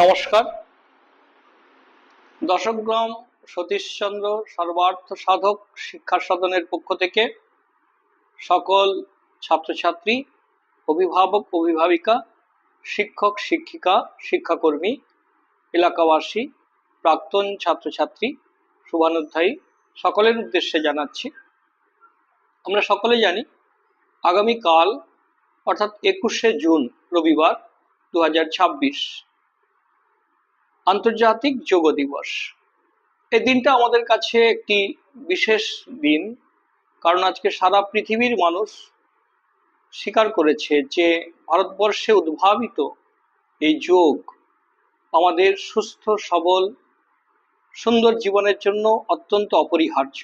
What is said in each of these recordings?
নমস্কার। দশগ্রাম সতীশচন্দ্র সর্বার্থ সাধক শিক্ষা সদনের পক্ষ থেকে সকল ছাত্রছাত্রী, অভিভাবক অভিভাবিকা, শিক্ষক শিক্ষিকা, শিক্ষাকর্মী, এলাকাবাসী, প্রাক্তন ছাত্রছাত্রী, শুভানুধ্যায়ী সকলের উদ্দেশ্যে জানাচ্ছি, আমরা সকলে জানি আগামীকাল অর্থাৎ 21শে জুন রবিবার 2026 আন্তর্জাতিক যোগ দিবস। এই দিনটা আমাদের কাছে একটি বিশেষ দিন, কারণ আজকে সারা পৃথিবীর মানুষ স্বীকার করেছে যে ভারতবর্ষে উদ্ভাবিত এই যোগ আমাদের সুস্থ সবল সুন্দর জীবনের জন্য অত্যন্ত অপরিহার্য।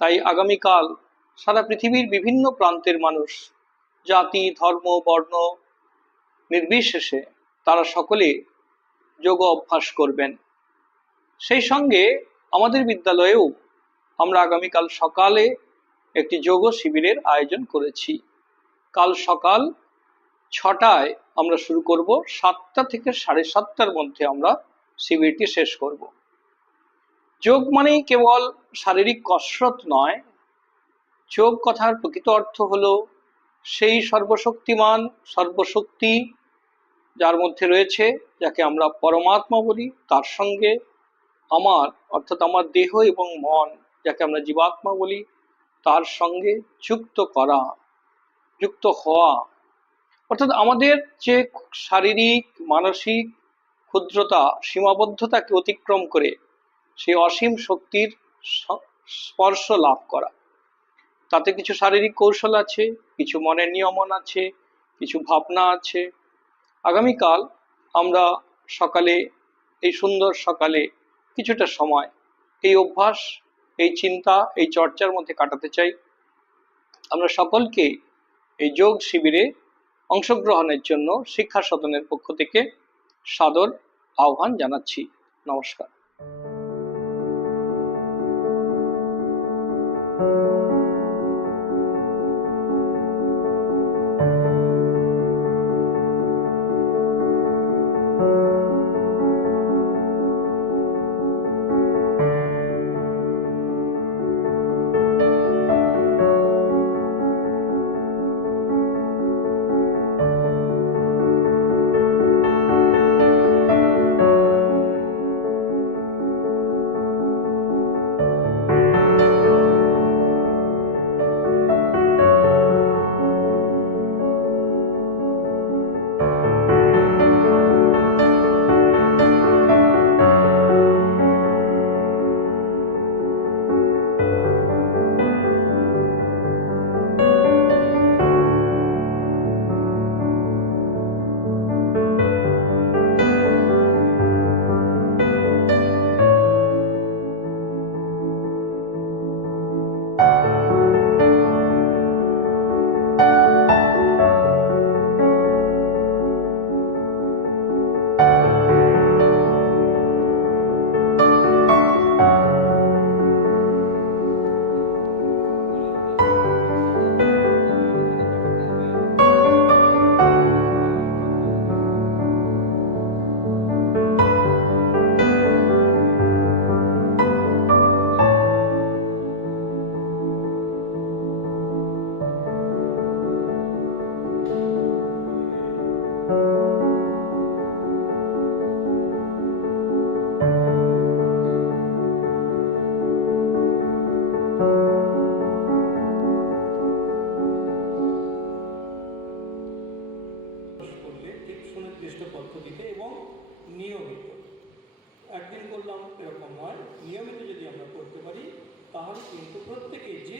তাই আগামীকাল সারা পৃথিবীর বিভিন্ন প্রান্তের মানুষ, জাতি ধর্ম বর্ণ নির্বিশেষে তারা সকলে যোগ অভ্যাস করবেন। সেই সঙ্গে আমাদের বিদ্যালয়েও আমরা আগামীকাল সকালে একটি যোগ শিবিরের আয়োজন করেছি। কাল সকাল 6টায় আমরা শুরু করব, 7টা থেকে 7:30টার মধ্যে আমরা শিবিরটি শেষ করব। যোগ মানেই কেবল শারীরিক কসরত নয়, যোগ কথার প্রকৃত অর্থ হলো সেই সর্বশক্তিমান সর্বশক্তি যার মধ্যে রয়েছে, যাকে আমরা পরমাত্মা বলি, তার সঙ্গে আমার অর্থাৎ আমার দেহ এবং মন, যাকে আমরা জীবাত্মা বলি, তার সঙ্গে যুক্ত করা, যুক্ত হওয়া। অর্থাৎ আমাদের যে শারীরিক মানসিক ক্ষুদ্রতা সীমাবদ্ধতাকে অতিক্রম করে সেই অসীম শক্তির স্পর্শ লাভ করা। তাতে কিছু শারীরিক কৌশল আছে, কিছু মনের নিয়মন আছে, কিছু ভাবনা আছে। আগামীকাল আমরা সকালে, এই সুন্দর সকালে কিছুটা সময় এই অভ্যাস, এই চিন্তা, এই চর্চার মধ্যে কাটাতে চাই। আমরা সকলকে এই যোগ শিবিরে অংশগ্রহণের জন্য শিক্ষা সদনের পক্ষ থেকে সাদর আহ্বান জানাচ্ছি। নমস্কার। পদ্ধতিতে এবং নিয়মিত, একদিন করলাম এরকম নয়, নিয়মিত যদি আমরা করতে পারি তাহলে কিন্তু প্রত্যেকে যে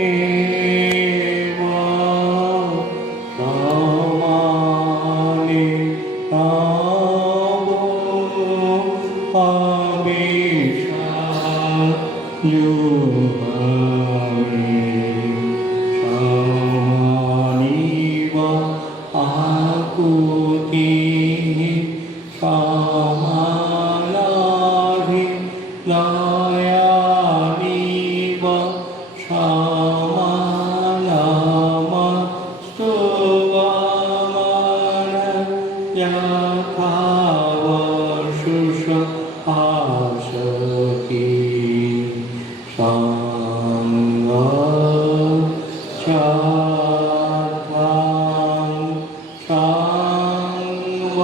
এব সমানে তব অবিশালুভাবে সমানিব আকুতি সমালাভি লয়ানিব সমালামস্তুবামন যথাবশুষ আশকি সঙ্গ চাত্মাং সংব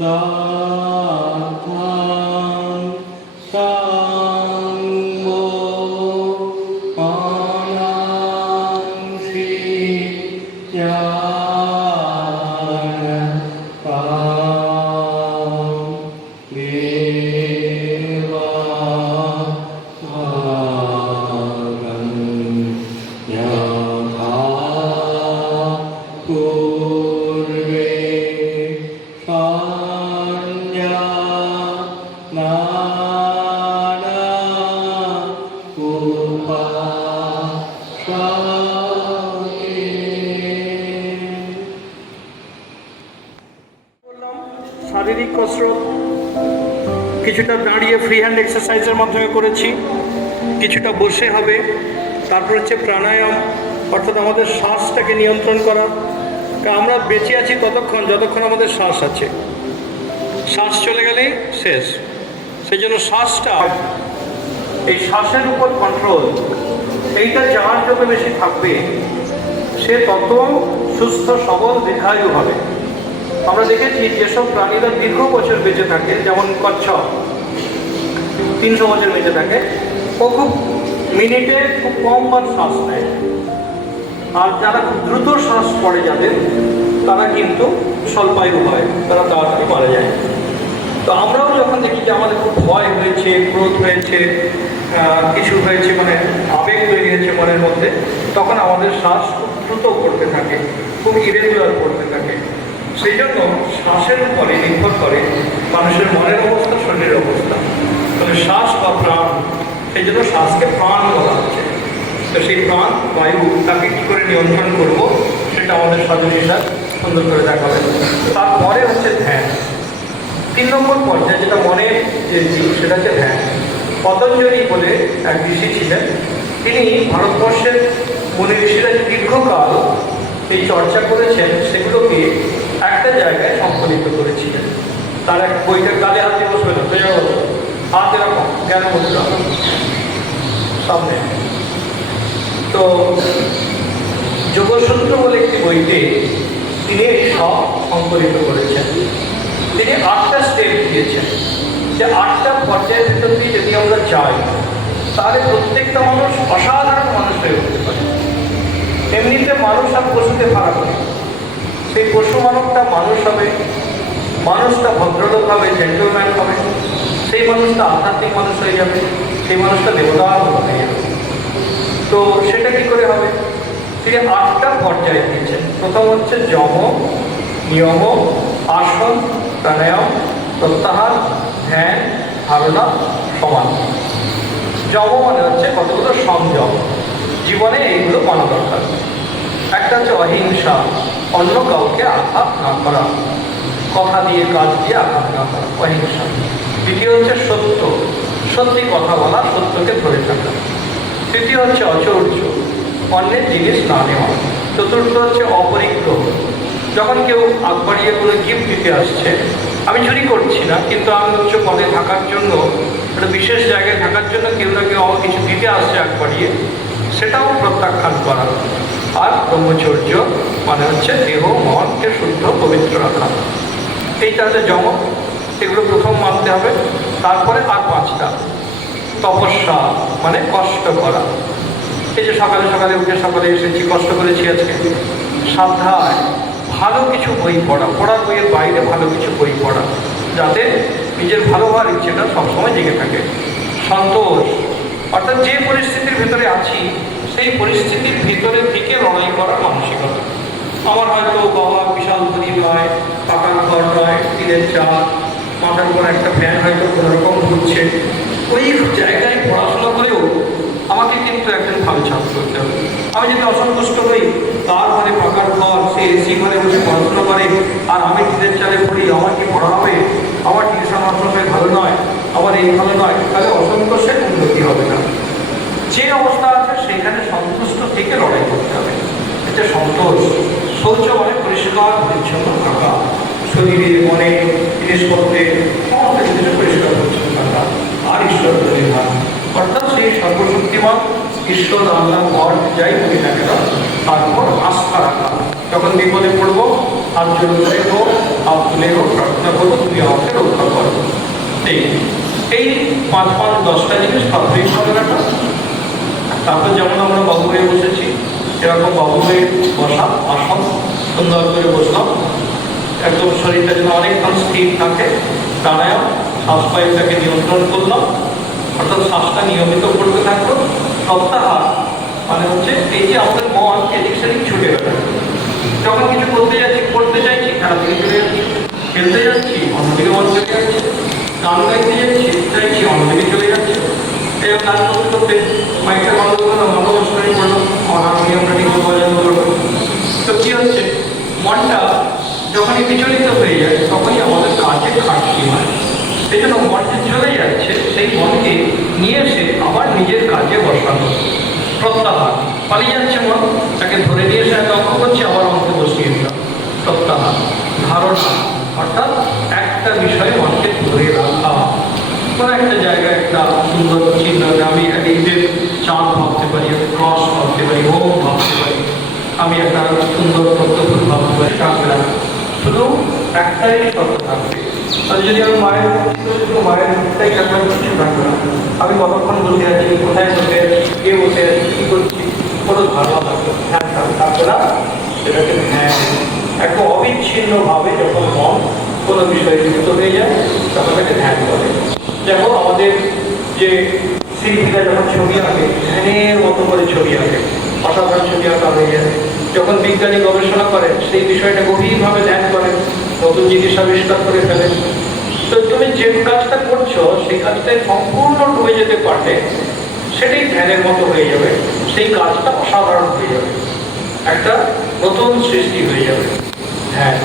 দাথাং সংব অনাংসি জ্ঞান পাং দেবা ভাগং যথা পূর্বে সঞ্জা নানা উপাসকে। শারীরিক কসরত কিছুটা দাঁড়িয়ে ফ্রি হ্যান্ড এক্সারসাইজের মাধ্যমে করেছি, কিছুটা বসে হবে। তারপর হচ্ছে প্রাণায়াম, অর্থাৎ আমাদের শ্বাসটাকে নিয়ন্ত্রণ করা। আমরা বেঁচে আছি ততক্ষণ যতক্ষণ আমাদের শ্বাস আছে, শ্বাস চলে গেলেই শেষ। সেই জন্য শ্বাসটা, এই শ্বাসের উপর কন্ট্রোল, এইটা যার যত বেশি থাকবে সে তত সুস্থ সবল দীর্ঘায়ু হবে। আমরা দেখেছি যেসব প্রাণীরা দীর্ঘ বছর বেঁচে থাকে, যেমন কচ্ছপ 300 বছর বেঁচে থাকে, ও খুব মিনিটে খুব কমবার শ্বাস নেয়। আর যারা খুব দ্রুত শ্বাস পড়ে যাদের, তারা কিন্তু স্বল্পায়ু হয়, তারা তাড়াতাড়ি মারা যায়। তো আমরাও যখন দেখি যে আমাদের খুব ভয় হয়েছে, ক্রোধ হয়েছে, কিছু হয়েছে, মানে আবেগ তৈরি হয়েছে মনের মধ্যে, তখন আমাদের শ্বাস খুব দ্রুত পড়তে থাকে, খুব ইরেগুলার পড়তে থাকে। সেই জন্য শ্বাসের উপরে নির্ভর করে মানুষের মনের অবস্থা, শরীরের অবস্থা। তবে শ্বাস বা প্রাণ, সেই জন্য শ্বাসকে প্রাণ বলা হচ্ছে। তো সেই প্রাণ বায়ু, তাকে কী করে নিয়ন্ত্রণ করব সেটা আমাদের সহযোগিতা সুন্দর করে দেখাবে। তারপরে হচ্ছে ধ্যান। 3 নম্বর পর্যায়ে যেটা মনের যে দিক, সেটা হচ্ছে ধ্যান। পতঞ্জলি বলে এক ঋষি ছিলেন, তিনি ভারতবর্ষের মুনি ঋষিরা যে দীর্ঘকাল এই চর্চা করেছেন সেগুলোকে একটা জায়গায় সংকলিত করেছিলেন। তার এক বইটা কালে হাতে বসবে না, হাত এরকম জ্ঞান মুদ্রা সামনে। তো যোগসূত্র বলে একটি বইতে তিনি এই সব সংকলিত করেছেন। তিনি 8টা স্টেপ দিয়েছেন, যে 8টা পর্যায়ের ভিতর দিয়ে যদি আমরা যাই তাহলে প্রত্যেকটা মানুষ অসাধারণ মানুষ হয়ে উঠতে পারে। এমনিতে মানুষ আর পশুতে ফারাক নেই। সেই পশু মানবটা মানুষ হবে, মানুষটা ভদ্রলোক হবে, জেন্টলম্যান হবে, সেই মানুষটা আধ্যাত্মিক মানুষ হয়ে যাবে, সেই মানুষটা দেবতার মতো হয়ে যাবে। তো সেটা কি করে হবে? তিনি 8টা পর্যায়ে দিয়েছেন। প্রথম হচ্ছে যম, নিয়ম, আসন, প্রাণায়াম, প্রত্যাহার, ধ্যান, ধারণা, সমাধি। যম মানে হচ্ছে কতগুলো সংযম, জীবনে এইগুলো মানা দরকার। একটা হচ্ছে অহিংসা, অন্য কাউকে আঘাত না করা, কথা দিয়ে কাজ দিয়ে আঘাত না করা, অহিংসা। দ্বিতীয় হচ্ছে সত্য, সত্যি কথা বলা, সত্যকে ধরে থাকা। তৃতীয় হচ্ছে অচৌর্য, অন্যের জিনিস না নেওয়া। চতুর্থ হচ্ছে অপরিগ্রহ, যখন কেউ আগ বাড়িয়ে কোনো গিফট দিতে আসছে, আমি চুরি করছি না, কিন্তু আমি উচ্চ পদে থাকার জন্য, একটা বিশেষ জায়গায় থাকার জন্য কেউ না কেউ আমার কিছু দিতে আসছে আগ বাড়িয়ে, সেটাও প্রত্যাখ্যান করা। আর ব্রহ্মচর্য মানে হচ্ছে দেহ মনকে শুদ্ধ পবিত্র রাখা। এইটা হচ্ছে যম, এগুলো প্রথম মানতে হবে। তারপরে আর 5টা। তপস্যা মানে কষ্ট করা, এই যে সকালে সকালে উঠে সকালে এসেছি, কষ্ট করেছি আজকে। সাধ্যায় ভালো কিছু বই পড়া, পড়ার বইয়ের বাইরে ভালো কিছু বই পড়া, যাতে নিজের ভালো হওয়ার ইচ্ছেটা সবসময় জেগে থাকে। সন্তোষ, অর্থাৎ যে পরিস্থিতির ভেতরে আছি সেই পরিস্থিতির ভিতরে থেকে লড়াই করার মানসিকতা। আমার হয়তো বাবা বিশাল ধনী নয়, পাকার ঘর নয়, টিনের চাল, মাথার উপর একটা ফ্যান হয়তো কোনোরকম ঘুরছে, ওই জায়গায় পড়াশোনা করেও আমাকে কিন্তু একজন ভালো ছাত্র হতে হবে। আমি যদি অসন্তুষ্ট হই, তারপরে পাকার ঘর, সে এসি ঘরে বসে পড়াশোনা করে, আর আমি টিনের চালে পড়ি, আমার কি পড়া হবে, আমার টিউশন মাস্টার ভালো নয়, আমার এই ভালো নয়, তাহলে অসন্তোষের উন্নতি হবে না। যে অবস্থা আছে সেখানে সন্তুষ্ট থেকে লড়াই করতে হবে। এটা সন্তোষ। শৌচ মানে পরিষ্কার পরিচ্ছন্ন থাকা, শরীরে মনে জিনিসপত্রে সমস্ত কিছু পরিষ্কার পরিচ্ছন্ন থাকা, আর ঈশ্বর পরিধান, অর্থাৎ সেই সর্বশক্তিমান ঈশ্বর আল্লাহ ঘর যাই বলি না কেন তারপর আস্থা রাখা। যখন বিপদে পড়বো হাত জোর করে হোক, হাত তুলে হোক, প্রার্থনা করবো তুমি আমাকে রক্ষা করো। এই 5-10টা জিনিস প্রাথমিক ভাবে রাখা। তারপর যেমন আমরা বাবু হয়ে বসেছি, এরকম বাবু হয়ে বসা, আসন সুন্দর করে বসলাম, একদম শরীরটা যেন অনেকক্ষণ স্থির থাকে। প্রাণায়াম, শ্বাস পায়ুটাকে নিয়ন্ত্রণ করলাম, অর্থাৎ শ্বাসটা নিয়মিত করতে থাকলো। সপ্তাহার মানে হচ্ছে এই যে আমাদের মন এদিক সেদিক ছুটে বেড়ায়, যখন কিছু করতে যাচ্ছি, পড়তে চাইছি, খেলা থেকে চলে যাচ্ছি, খেলতে যাচ্ছি, অন্যদিকে মন চলে যাচ্ছে, গান গাইতে যাচ্ছি, চাইছি, অন্যদিকে চলে যাচ্ছে। এই গান করতে করতে মাইকটা বন্ধ করলাম, মতো অনুষ্ঠানই করলো, আমার হাত নিয়ে আমরা ঠিক বজায় করবো। তো কী হচ্ছে, মনটা যখনই বিচলিত হয়ে যায় তখনই আমাদের কাজে ঘাটতি হয়। সেই জন্য মনটা চলে যাচ্ছে, সেই মনকে নিয়ে এসে আবার নিজের কাজে বসানো। প্রত্যাহার, পালিয়ে যাচ্ছে মন, তাকে ধরে নিয়ে এসে লক্ষ্য করছে, আবার অন্তে বসিয়ে দিলাম। প্রত্যাহার। ধারণা অর্থাৎ একটা বিষয়ে মনকে ধরে রাখা। কোনো একটা জায়গায় একটা সুন্দর চিহ্ন, আমি একটা ঈদের চাঁদ ভাবতে পারি, ক্রস ভাবতে পারি, হোম ভাবতে পারি, আমি একটা সুন্দর তত্ত্বপুর ভাবতে পারি, থাকবে না। শুধু একটাই শব্দ থাকবে। আর যদি আমি মায়ের মায়ের মুখটাই থাকবে, কিছু থাকবে না। আমি কতক্ষণ বসে আছি, কোথায় বসে আছি, কে বসে আছি, কী করছি, কোনো ধারণা থাকবে থাকবে না। সেটাকে ধ্যান, একটা অবিচ্ছিন্নভাবে যখন মন কোনো বিষয়ে যুক্ত হয়ে যায় তখন তাকে ধ্যান করে। যেমন আমাদের যে শিল্পীরা যখন ছবি আঁকে, ধ্যানের মতো করে ছবি আঁকে, অসাধারণ ছবি আঁকা হয়ে যায়। যখন বিজ্ঞানী গবেষণা করেন, সেই বিষয়টা গভীরভাবে ধ্যান করেন, নতুন জিনিস আবিষ্কার করে ফেলেন। তো তুমি যে কাজটা করছো সেই কাজটায় সম্পূর্ণ ডুবে যেতে পারলে সেটাই ধ্যানের মতো হয়ে যাবে, সেই কাজটা অসাধারণ হয়ে যাবে, একটা নতুন সৃষ্টি হয়ে যাবে। হ্যাঁ,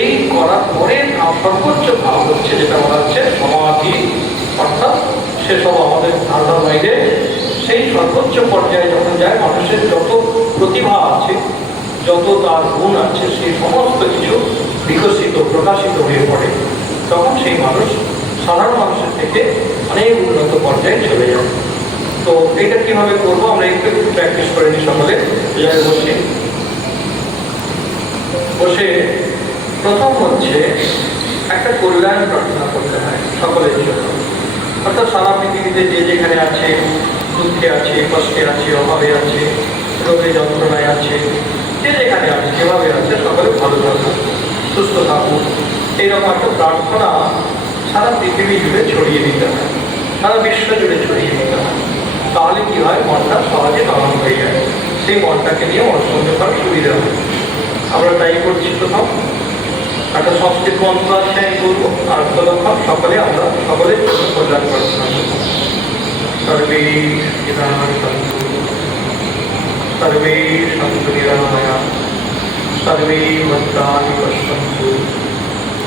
এই করার পরে সর্বোচ্চ ভাব হচ্ছে যেটা বলা হচ্ছে সমাধি, অর্থাৎ সেসব আমাদের ধারণার বাইরে। সেই সর্বোচ্চ পর্যায়ে যখন যায়, মানুষের যত প্রতিভা আছে, যত তার গুণ আছে, সেই সমস্ত কিছু বিকশিত প্রকাশিত হয়ে পড়ে, তখন সেই মানুষ সাধারণ মানুষের থেকে অনেক উন্নত পর্যায়ে চলে যায়। তো এটা কিভাবে করবো আমরা একটু প্র্যাকটিস করে নিই সকলে। বসে প্রথম হচ্ছে একটা কল্যাণ প্রার্থনা করতে হয় সকলের জন্য। অর্থাৎ সারা পৃথিবীতে যে যেখানে আছে, দুঃখে আছে, কষ্টে আছে, অভাবে আছে, রোগে যন্ত্রণায় আছে, যে যেখানে আছে, যেভাবে আছে, সকলে ভালো থাকুক, সুস্থ থাকুক, এইরকম একটা প্রার্থনা সারা পৃথিবী জুড়ে ছড়িয়ে দিতে হয়, সারা বিশ্ব জুড়ে ছড়িয়ে দিতে হয়। তাহলে কি হয়, মনটা সহজে নরম হয়ে যায়, সেই মনটাকে নিয়ে মনসংযোগ করার সুবিধা হয়। আমরা তাই করছি। প্রথম একটা সংস্কৃত মন্ত্র আছে, আমি বলবো, আর তখন সকলে আমরা সকলের জন্য কল্যাণ প্রার্থনা করবো। সর্বে সর্বে সন্তু নিরাময়া, সর্বে ভদ্রাণি পশ্যন্তু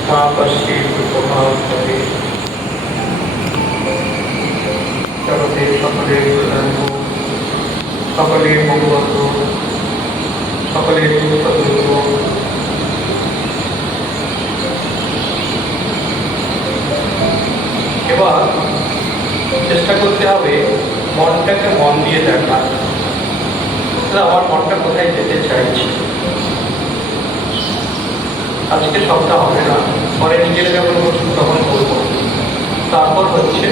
মা পশ্যেতু প্রভাবতে। জগতে সকলের কল্যাণ হোক, সকলের মঙ্গল হোক, সকলের দুঃখ দূর হোক। এবার চেষ্টা করতে হবে মনটাকে মন দিয়ে দেখা, আমার মনটা কোথায় যেতে চাইছি। আজকে সবটা হবে না, পরে নিজেরা যখন বসুন তখন করবো। তারপর হচ্ছে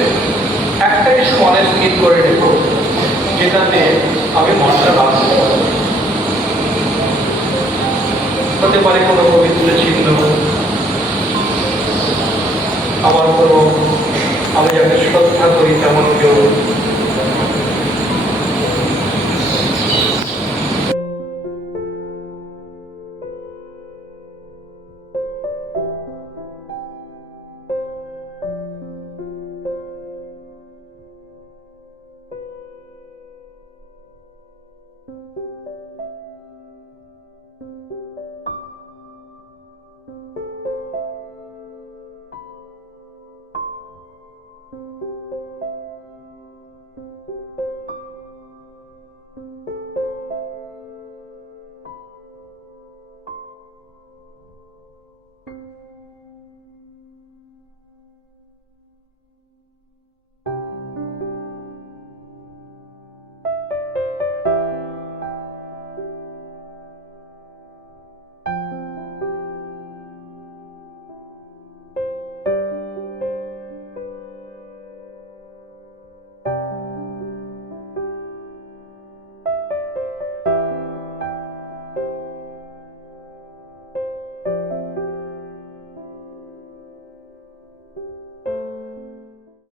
একটা কিছু মনে স্থির করে নেব, যেটাতে আমি মনটা রাখতে পারবো। হতে পারে কোনো পবিত্র চিহ্ন, আবার কোনো আমি যাকে শ্রদ্ধা করি তেমন কেউ,